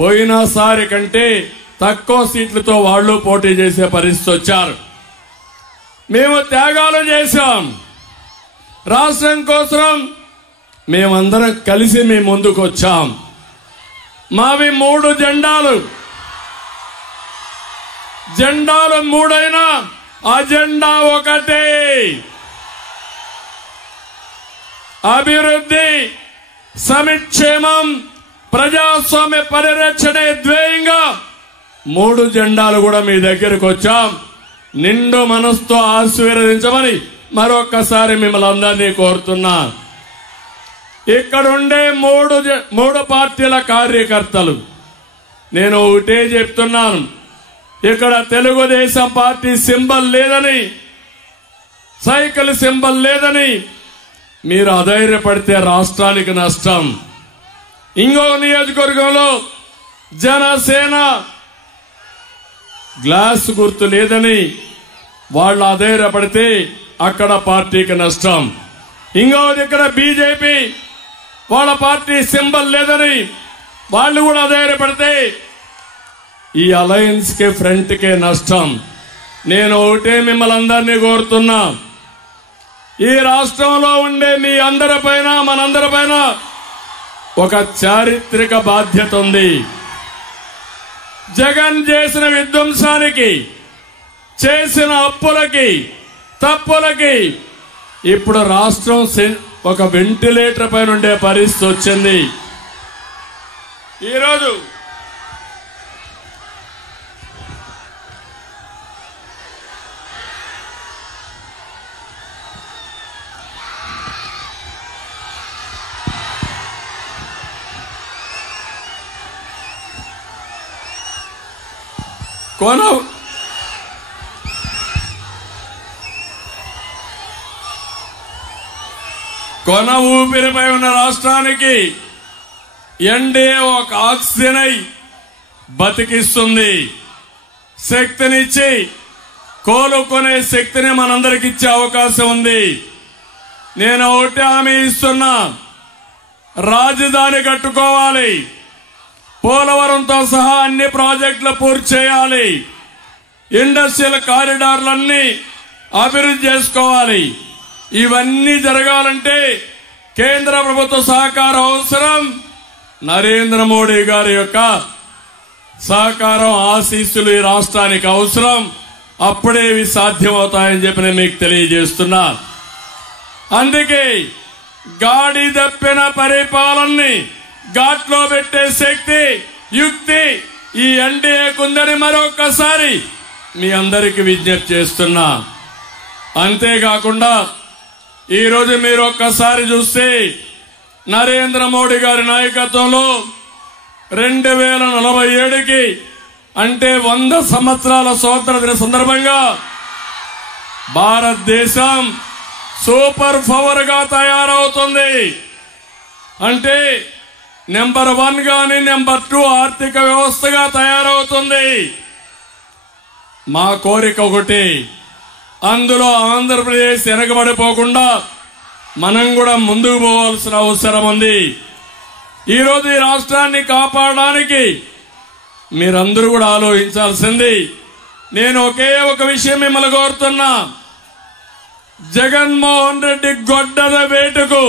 పోయినసారి కంటే తక్కువ సీట్లతో వాళ్ళు పోటీ చేసే పరిస్థితి వచ్చారు. మేము త్యాగాలు చేశాం. రాష్ట్రం కోసం మేమందరం కలిసి మీ ముందుకు వచ్చాం. మావి 3 జెండాలు. జెండాలు 3 అయినా అజెండా ఒకటే. అభివృద్ధి, సంక్షేమం, ప్రజాస్వామ్య పరిరక్షణే ధ్యేయంగా 3 జెండాలు కూడా మీ దగ్గరకు వచ్చాం. నిండు మనసుతో ఆశీర్వదించమని మరొక్కసారి మిమ్మల్ని అందరినీ కోరుతున్నా. ఇక్కడుండే 3 పార్టీల కార్యకర్తలు నేను ఒకటే చెప్తున్నాను. ఇక్కడ తెలుగుదేశం పార్టీ సింబల్ లేదని, సైకిల్ సింబల్ లేదని మీరు అధైర్యపడితే రాష్ట్రానికి నష్టం. ఇంకో నియోజకవర్గంలో జనసేన గ్లాస్ గుర్తు లేదని వాళ్ళు అధైర్యపడితే అక్కడ పార్టీకి నష్టం. ఇంకోది ఇక్కడ బీజేపీ వాళ్ళ పార్టీ సింబల్ లేదని వాళ్ళు కూడా అధైర్యపడితే ఈ అలయన్స్ కే ఫ్రంట్ కే నష్టం. నేను ఒకటే మిమ్మల్ని అందరినీ కోరుతున్నా. ఈ రాష్ట్రంలో ఉండే మీ అందరిపైన, మనందరిపైన ఒక చారిత్రక బాధ్యత ఉంది. జగన్ చేసిన విధ్వంసానికి, చేసిన అప్పులకి, తప్పులకి ఇప్పుడు రాష్ట్రం ఒక వెంటిలేటర్ పైన ఉండే పరిస్థితి వచ్చింది. ఈరోజు కొన ఊపిరిపై ఉన్న రాష్ట్రానికి ఎన్డీఏ ఒక ఆక్సిజన్ అయి బతికిస్తుంది. శక్తినిచ్చి కోలుకునే శక్తిని మనందరికి ఇచ్చే అవకాశం ఉంది. నేను ఒకటి హామీ ఇస్తున్నా. రాజధాని కట్టుకోవాలి. పోలవరంతో సహా అన్ని ప్రాజెక్టులు పూర్తి చేయాలి. ఇండస్ట్రియల్ కారిడార్లన్నీ అభివృద్ధి చేసుకోవాలి. ఇవన్నీ జరగాలంటే కేంద్ర ప్రభుత్వ సహకారం అవసరం. నరేంద్ర మోడీ గారి యొక్క సహకారం, ఆశీస్సులు ఈ రాష్ట్రానికి అవసరం. అప్పుడే ఇవి సాధ్యమవుతాయని చెప్పి నేను మీకు తెలియజేస్తున్నా. అందుకే గాడి తప్పిన పరిపాలనని ఘాట్లో పెట్టే శక్తి, యుక్తి ఈ ఎన్డీఏకుందని మరొకసారి మీ అందరికీ విజ్ఞప్తి చేస్తున్నా. అంతేకాకుండా ఈరోజు మీరు ఒక్కసారి చూస్తే నరేంద్ర మోడీ గారి నాయకత్వంలో 2047కి అంటే 100 సంవత్సరాల స్వాతంత్ర దిన సందర్భంగా భారతదేశం సూపర్ పవర్ గా తయారవుతుంది. అంటే నెంబర్ 1 గాని నెంబర్ 2 ఆర్థిక వ్యవస్థగా తయారవుతుంది. మా కోరిక ఒకటి, అందులో ఆంధ్రప్రదేశ్ వెనకబడిపోకుండా మనం కూడా ముందుకు పోవాల్సిన అవసరం ఉంది. ఈరోజు ఈ రాష్ట్రాన్ని కాపాడడానికి మీరందరూ కూడా ఆలోచించాల్సింది. నేను ఒకే ఒక విషయం మిమ్మల్ని కోరుతున్నా. జగన్మోహన్ రెడ్డి గొడ్డల వేటుకు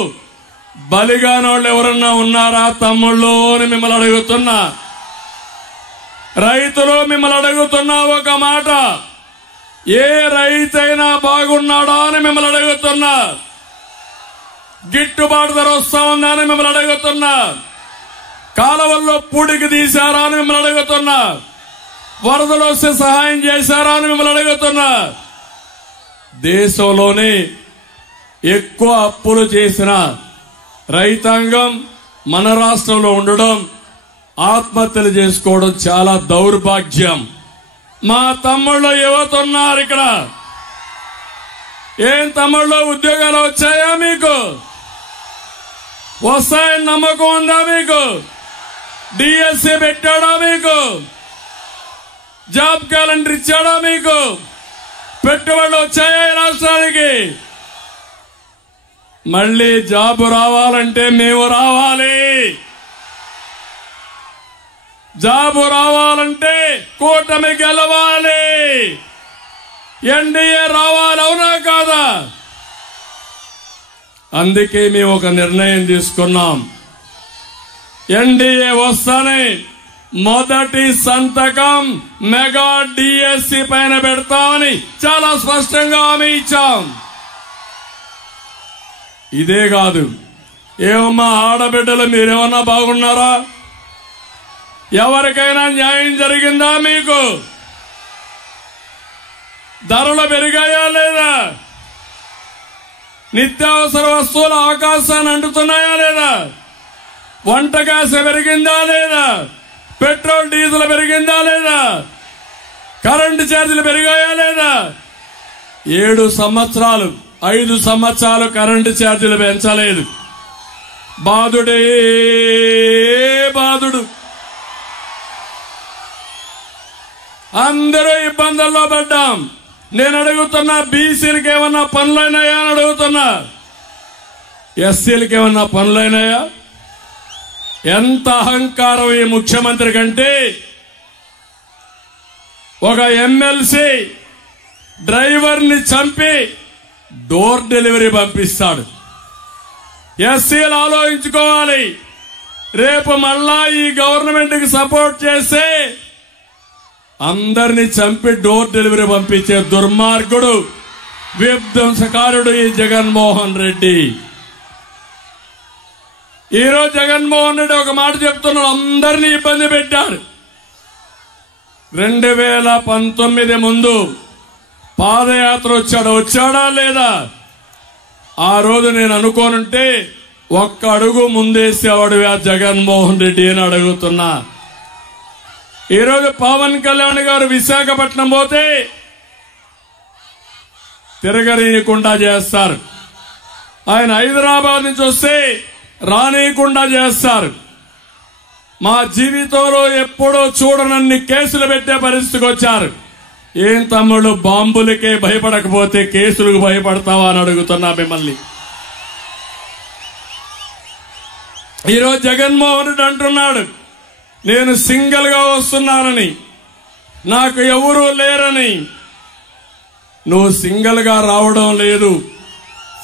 బలిగానోళ్ళు ఎవరన్నా ఉన్నారా తమ్ముళ్ళు అని మిమ్మల్ని అడుగుతున్నా. రైతులు మిమ్మల్ని అడుగుతున్నా ఒక మాట, ఏ రైతైనా బాగున్నాడా అని మిమ్మల్ని అడుగుతున్నా. గిట్టుబాటు ధర వస్తా ఉందా అని మిమ్మల్ని అడుగుతున్నా. కాలువల్లో పూడికి తీశారా అని మిమ్మల్ని అడుగుతున్నా. వరదలు వస్తే సహాయం చేశారా అని మిమ్మల్ని అడుగుతున్నా. దేశంలోనే ఎక్కువ అప్పులు చేసిన రైతాంగం మన రాష్ట్రంలో ఉండడం, ఆత్మహత్యలు చేసుకోవడం చాలా దౌర్భాగ్యం. మా తమ్ముళ్ళు యువత ఉన్నారు ఇక్కడ. ఏం తమ్ముళ్ళు ఉద్యోగాలు వచ్చాయా మీకు? వస్తాయని నమ్మకం ఉందా మీకు? డిఎస్సీ పెట్టాడా మీకు? జాబ్ క్యాలెండర్ ఇచ్చాడా మీకు? పెట్టుబడులు వచ్చాయా ఈ రాష్ట్రానికి? మళ్లీ జాబు రావాలంటే మేము రావాలి. జాబు రావాలంటే కూటమి గెలవాలి, ఎన్డీఏ రావాలి, అవునా కాదా? అందుకే మేము ఒక నిర్ణయం తీసుకున్నాం. ఎన్డీఏ వస్తానే మొదటి సంతకం మెగా డిఎస్సి పైన పెడతామని చాలా స్పష్టంగా హామీ ఇచ్చాం. ఇదే కాదు, ఏమమ్మా ఆడబిడ్డలు మీరేమన్నా బాగున్నారా? ఎవరికైనా న్యాయం జరిగిందా? మీకు ధరలు పెరిగాయా లేదా? నిత్యావసర వస్తువులు ఆకాశాన్ని అంటుతున్నాయా లేదా? వంట గ్యాస్ పెరిగిందా లేదా? పెట్రోల్ డీజిల్ పెరిగిందా లేదా? కరెంటు ఛార్జీలు పెరిగాయా లేదా? 5 సంవత్సరాలు కరెంటు ఛార్జీలు పెంచలేదు. బాధుడే బాధుడు. అందరూ ఇబ్బందుల్లో పడ్డాం. నేను అడుగుతున్నా, బీసీలకు ఏమన్నా పనులైనాయా అని అడుగుతున్నా. ఎస్సీలకు ఏమన్నా పనులైనాయా? ఎంత అహంకారం ఈ ముఖ్యమంత్రి కంటే, ఒక ఎమ్మెల్సీ డ్రైవర్ని చంపి డోర్ డెలివరీ పంపిస్తాడు. ఎస్సీలు ఆలోచించుకోవాలి. రేపు మళ్ళా ఈ గవర్నమెంట్ కి సపోర్ట్ చేస్తే అందరినీ చంపి డోర్ డెలివరీ పంపించే దుర్మార్గుడు, విధ్వంసకారుడు ఈ జగన్మోహన్ రెడ్డి. ఈరోజు జగన్మోహన్ రెడ్డి ఒక మాట చెప్తున్నాడు, అందరినీ ఇబ్బంది పెట్టారు. 2019 ముందు పాదయాత్ర వచ్చాడా లేదా? ఆ రోజు నేను అనుకోనుంటే ఒక్క అడుగు ముందేసేవాడు జగన్మోహన్ రెడ్డి అని అడుగుతున్నా. ఈరోజు పవన్ కళ్యాణ్ గారు విశాఖపట్నం పోతే తిరగనీయకుండా చేస్తారు. ఆయన హైదరాబాద్ నుంచి వస్తే రానీయకుండా చేస్తారు. మా జీవితంలో ఎప్పుడూ చూడనన్ని కేసులు పెట్టే పరిస్థితికి వచ్చారు. ఏం తమ్ముడు, బాంబులకే భయపడకపోతే కేసులకు భయపడతావా అని అడుగుతున్నా మిమ్మల్ని. ఈరోజు జగన్మోహన్ రెడ్డి అంటున్నాడు, నేను సింగిల్ గా వస్తున్నానని, నాకు ఎవరూ లేరని. నువ్వు సింగిల్ గా రావడం లేదు,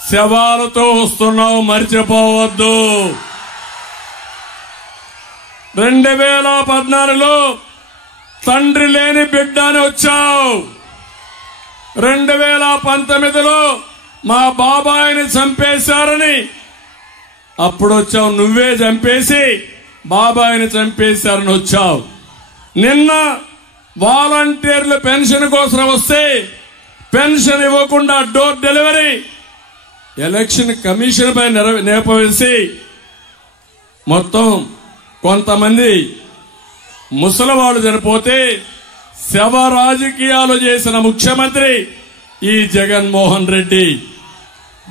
శవాలతో వస్తున్నావు, మర్చిపోవద్దు. 2014లో తండ్రి లేని బిడ్డ అని వచ్చావు. 2019లో మా బాబాయిని చంపేశారని అప్పుడు వచ్చావు. నువ్వే చంపేసి బాబాయిని చంపేశారని వచ్చావు. నిన్న వాలంటీర్లు పెన్షన్ కోసం వస్తే పెన్షన్ ఇవ్వకుండా డోర్ డెలివరీ ఎలక్షన్ కమిషన్ పై నేపవేసి మొత్తం కొంతమంది ముసలివాళ్ళు చనిపోతే శవ రాజకీయాలు చేసిన ముఖ్యమంత్రి ఈ జగన్మోహన్ రెడ్డి.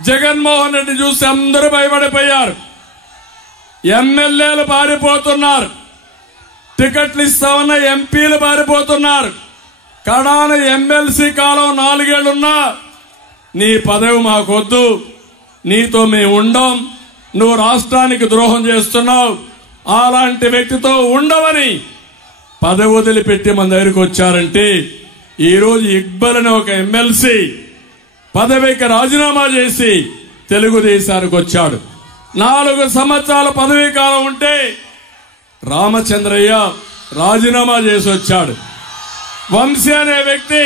జగన్మోహన్ రెడ్డి చూసి అందరూ భయపడిపోయారు. ఎమ్మెల్యేలు పారిపోతున్నారు, టికెట్లు ఇస్తామన్న ఎంపీలు పారిపోతున్నారు. కడాన ఎమ్మెల్సీ కాలం 4 ఏళ్లున్నా నీ పదవి మాకొద్దు, నీతో మేము ఉండం, నువ్వు రాష్ట్రానికి ద్రోహం చేస్తున్నావు, అలాంటి వ్యక్తితో ఉండవని పదవి వదిలిపెట్టి మన దగ్గరికి వచ్చారంటే, ఈరోజు ఇక్బల్ అనే ఒక ఎమ్మెల్సీ పదవికి రాజీనామా చేసి తెలుగుదేశానికి వచ్చాడు. 4 సంవత్సరాల పదవీ కాలం ఉంటే రామచంద్రయ్య రాజీనామా చేసి వచ్చాడు. వంశీ అనే వ్యక్తి